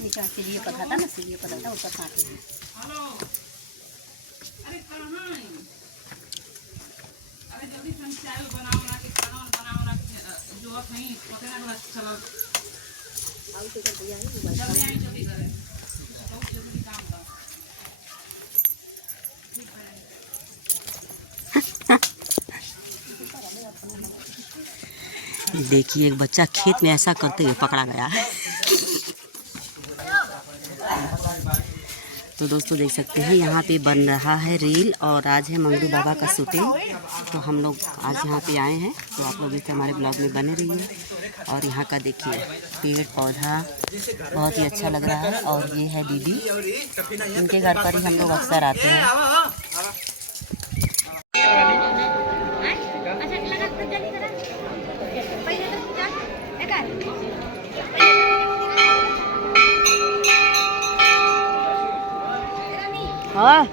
नीचे सीढ़ी पर था ना, सीढ़ी पर था ऊपर काट। हेलो, अरे कहाँ है? अरे जल्दी से चाय बना के खाना बना के जो कहीं पता ना चला। आउ तो कर दिया है जल्दी आई, जल्दी करें, बहुत जल्दी काम था। देखिए एक बच्चा खेत में ऐसा करते हुए पकड़ा गया है। तो दोस्तों देख सकते हैं यहाँ पे बन रहा है रील और आज है मंगरू बाबा का शूटिंग। तो हम लोग आज यहाँ पे आए हैं, तो आप लोग इससे हमारे ब्लॉग में बने रहिए। और यहाँ का देखिए पेड़ पौधा बहुत ही अच्छा लग रहा है। और ये है दीदी, इनके घर पर ही हम लोग अक्सर आते हैं। हाँ